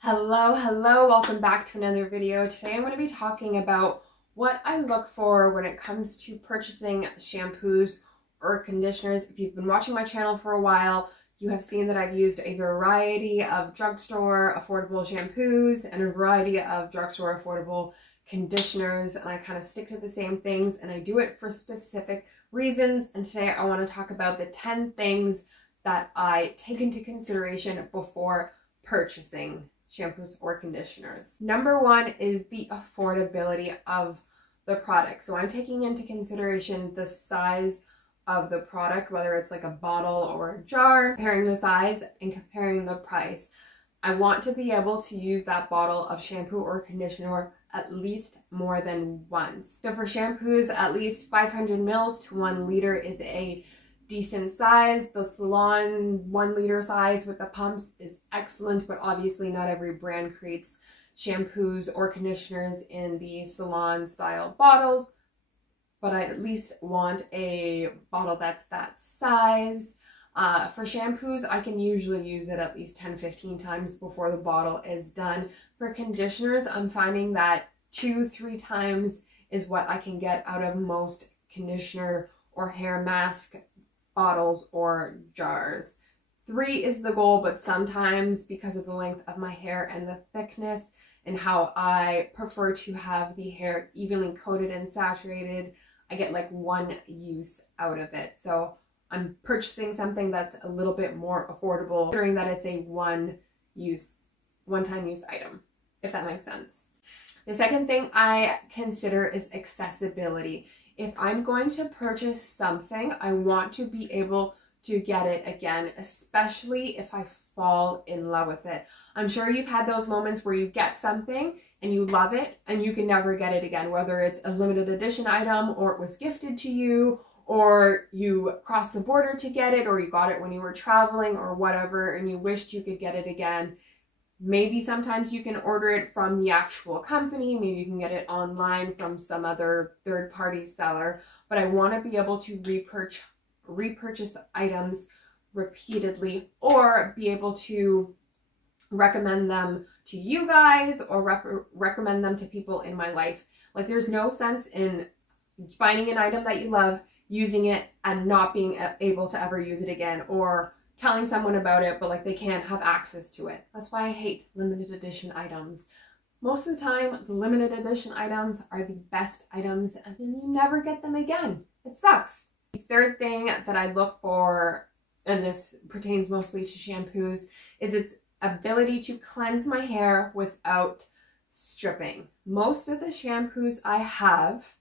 Hello, welcome back to another video. Today I'm going to be talking about what I look for when it comes to purchasing shampoos or conditioners. If you've been watching my channel for a while, you have seen that I've used a variety of drugstore affordable shampoos and a variety of drugstore affordable conditioners, and I kind of stick to the same things and I do it for specific reasons. And today I want to talk about the 10 things that I take into consideration before purchasing shampoos or conditioners. Number one is the affordability of the product. So I'm taking into consideration the size of the product, whether it's like a bottle or a jar, comparing the size and comparing the price. I want to be able to use that bottle of shampoo or conditioner at least more than once. So for shampoos, at least 500 mils to 1 liter is a decent size. The salon 1 liter size with the pumps is excellent, but obviously not every brand creates shampoos or conditioners in the salon style bottles, but I at least want a bottle that's that size. For shampoos, I can usually use it at least 10-15 times before the bottle is done. For conditioners, I'm finding that 2-3 times is what I can get out of most conditioner or hair mask bottles or jars. 3 is the goal, but sometimes because of the length of my hair and the thickness and how I prefer to have the hair evenly coated and saturated, I get like 1 use out of it. So I'm purchasing something that's a little bit more affordable, considering that it's a one-time use item, if that makes sense. The second thing I consider is accessibility. If I'm going to purchase something, I want to be able to get it again, especially if I fall in love with it. I'm sure you've had those moments where you get something and you love it and you can never get it again, whether it's a limited edition item or it was gifted to you, or you crossed the border to get it, or you got it when you were traveling or whatever and you wished you could get it again. Maybe sometimes you can order it from the actual company, maybe you can get it online from some other third-party seller, but I want to be able to repurchase items repeatedly, or be able to recommend them to you guys or recommend them to people in my life. Like, there's no sense in finding an item that you love, using it, and not being able to ever use it again, or telling someone about it but like they can't have access to it. That's why I hate limited edition items. Most of the time, the limited edition items are the best items and then you never get them again. It sucks. The third thing that I look for, and this pertains mostly to shampoos, is its ability to cleanse my hair without stripping. Most of the shampoos I have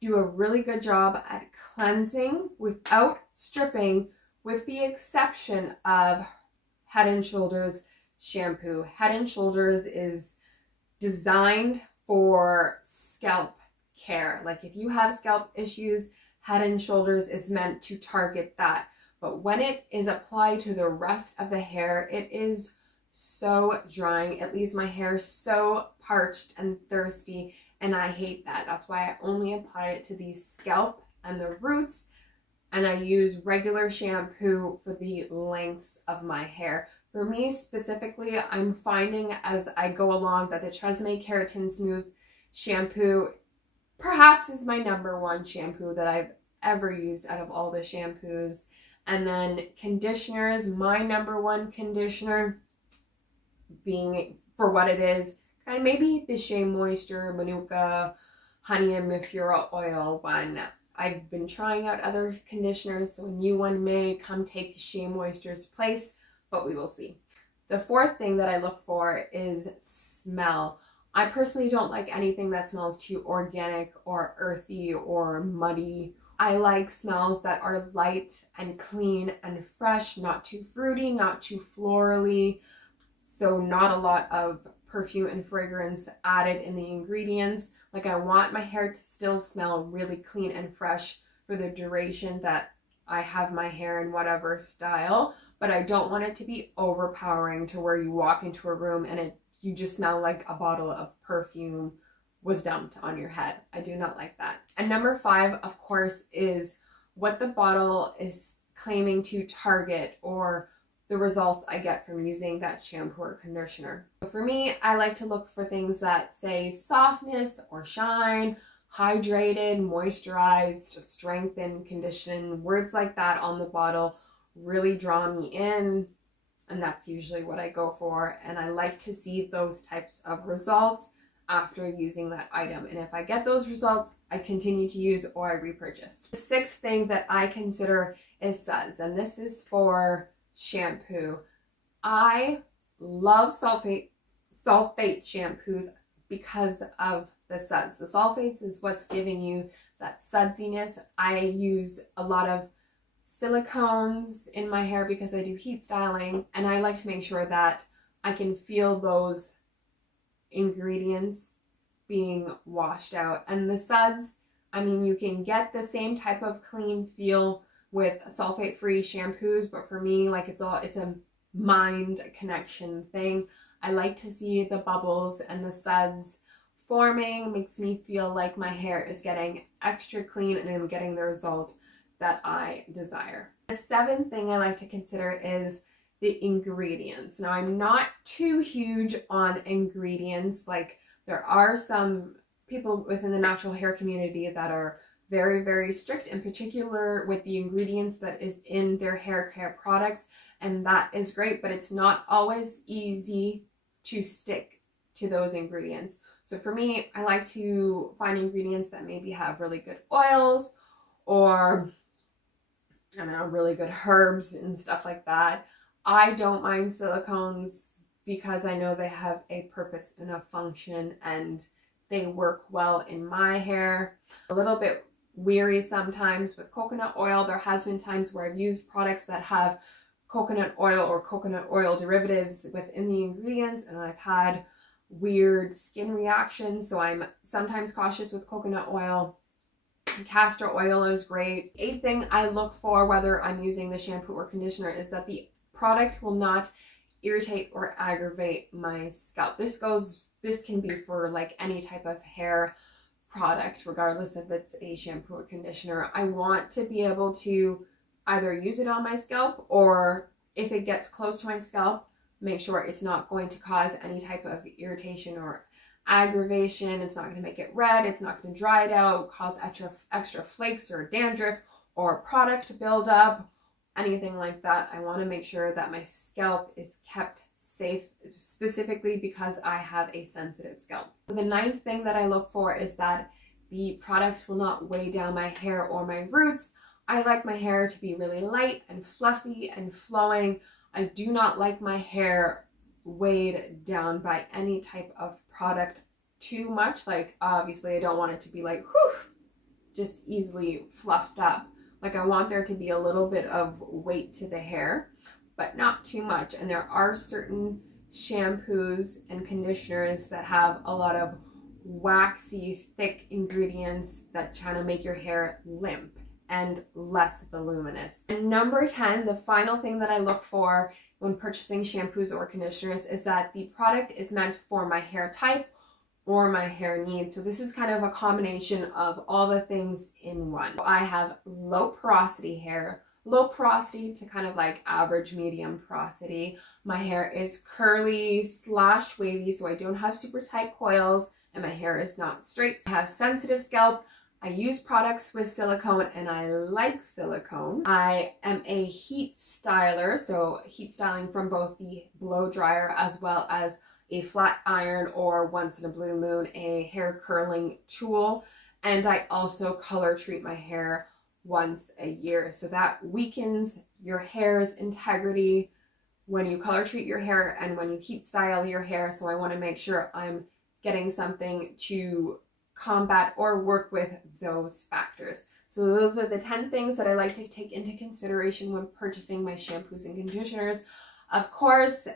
do a really good job at cleansing without stripping, with the exception of Head & Shoulders shampoo. Head & Shoulders is designed for scalp care. Like, if you have scalp issues, Head & Shoulders is meant to target that. But when it is applied to the rest of the hair, it is so drying. It leaves my hair so parched and thirsty, and I hate that. That's why I only apply it to the scalp and the roots, and I use regular shampoo for the lengths of my hair. For me specifically, I'm finding as I go along that the Tresemme Keratin Smooth shampoo perhaps is my #1 shampoo that I've ever used out of all the shampoos. And then conditioners, my #1 conditioner being, for what it is, kind of maybe the Shea Moisture Manuka Honey and Mifura Oil one. I've been trying out other conditioners, so a new one may come take Shea Moisture's place, but we will see. The fourth thing that I look for is smell. I personally don't like anything that smells too organic or earthy or muddy. I like smells that are light and clean and fresh, not too fruity, not too florally, so not a lot of perfume and fragrance added in the ingredients. Like, I want my hair to still smell really clean and fresh for the duration that I have my hair in whatever style, but I don't want it to be overpowering to where you walk into a room and you just smell like a bottle of perfume was dumped on your head. I do not like that. And number 5, of course, is what the bottle is claiming to target or the results I get from using that shampoo or conditioner. So for me, I like to look for things that say softness or shine, hydrated, moisturized, strengthen, condition. Words like that on the bottle really draw me in, and that's usually what I go for. And I like to see those types of results after using that item. And if I get those results, I continue to use or I repurchase. The sixth thing that I consider is suds, and this is for shampoo. I love sulfate shampoos because of the suds. The sulfates is what's giving you that sudsiness. I use a lot of silicones in my hair because I do heat styling, and I like to make sure that I can feel those ingredients being washed out. And the suds, I mean, you can get the same type of clean feel with sulfate-free shampoos, but for me, like, it's a mind connection thing. I like to see the bubbles and the suds forming. Makes me feel like my hair is getting extra clean and I'm getting the result that I desire. The seventh thing I like to consider is the ingredients. Now, I'm not too huge on ingredients. Like, there are some people within the natural hair community that are very, very strict, in particular with the ingredients that is in their hair care products, and that is great, but it's not always easy to stick to those ingredients. So for me, I like to find ingredients that maybe have really good oils, or I don't know, really good herbs and stuff like that. I don't mind silicones because I know they have a purpose and a function and they work well in my hair. A little bit weary sometimes with coconut oil. There has been times where I've used products that have coconut oil or coconut oil derivatives within the ingredients, and I've had weird skin reactions, so I'm sometimes cautious with coconut oil. Castor oil is great. Eighth thing I look for, whether I'm using the shampoo or conditioner, is that the product will not irritate or aggravate my scalp. This can be for like any type of hair product, regardless if it's a shampoo or conditioner. I want to be able to either use it on my scalp, or if it gets close to my scalp, make sure it's not going to cause any type of irritation or aggravation. It's not going to make it red. It's not going to dry it out, cause extra flakes or dandruff or product buildup, anything like that. I want to make sure that my scalp is kept safe, specifically because I have a sensitive scalp. So the ninth thing that I look for is that the products will not weigh down my hair or my roots. I like my hair to be really light and fluffy and flowing. I do not like my hair weighed down by any type of product too much. Like, obviously I don't want it to be like, whew, just easily fluffed up. Like, I want there to be a little bit of weight to the hair, but not too much. And there are certain shampoos and conditioners that have a lot of waxy, thick ingredients that kind of make your hair limp and less voluminous. And number 10, the final thing that I look for when purchasing shampoos or conditioners is that the product is meant for my hair type or my hair needs. So this is kind of a combination of all the things in one. I have low porosity hair, low porosity to kind of like average medium porosity. My hair is curly / wavy, so I don't have super tight coils, and my hair is not straight. I have sensitive scalp. I use products with silicone, and I like silicone. I am a heat styler, so heat styling from both the blow dryer as well as a flat iron, or once in a blue moon, a hair curling tool. And I also color treat my hair once a year. So that weakens your hair's integrity when you color treat your hair and when you heat style your hair. So I want to make sure I'm getting something to combat or work with those factors. So those are the 10 things that I like to take into consideration when purchasing my shampoos and conditioners. Of course,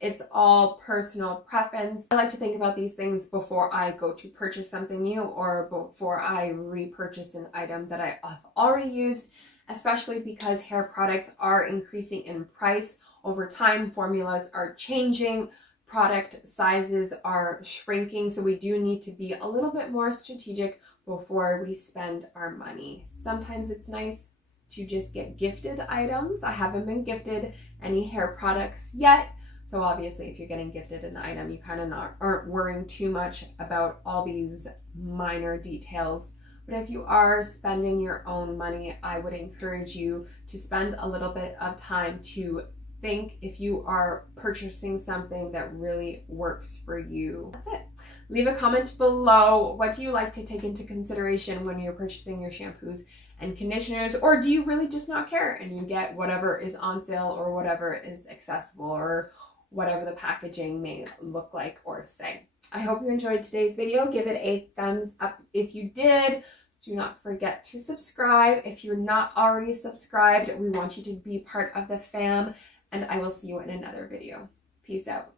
it's all personal preference. I like to think about these things before I go to purchase something new or before I repurchase an item that I have already used, especially because hair products are increasing in price over time. Formulas are changing, product sizes are shrinking, so we do need to be a little bit more strategic before we spend our money. Sometimes it's nice to just get gifted items. I haven't been gifted any hair products yet. So obviously if you're getting gifted an item, you kind of aren't worrying too much about all these minor details. But if you are spending your own money, I would encourage you to spend a little bit of time to think if you are purchasing something that really works for you. That's it. Leave a comment below. What do you like to take into consideration when you're purchasing your shampoos and conditioners, or do you really just not care and you get whatever is on sale or whatever is accessible or whatever the packaging may look like or say? I hope you enjoyed today's video. Give it a thumbs up if you did. Do not forget to subscribe. If you're not already subscribed, we want you to be part of the fam, and I will see you in another video. Peace out.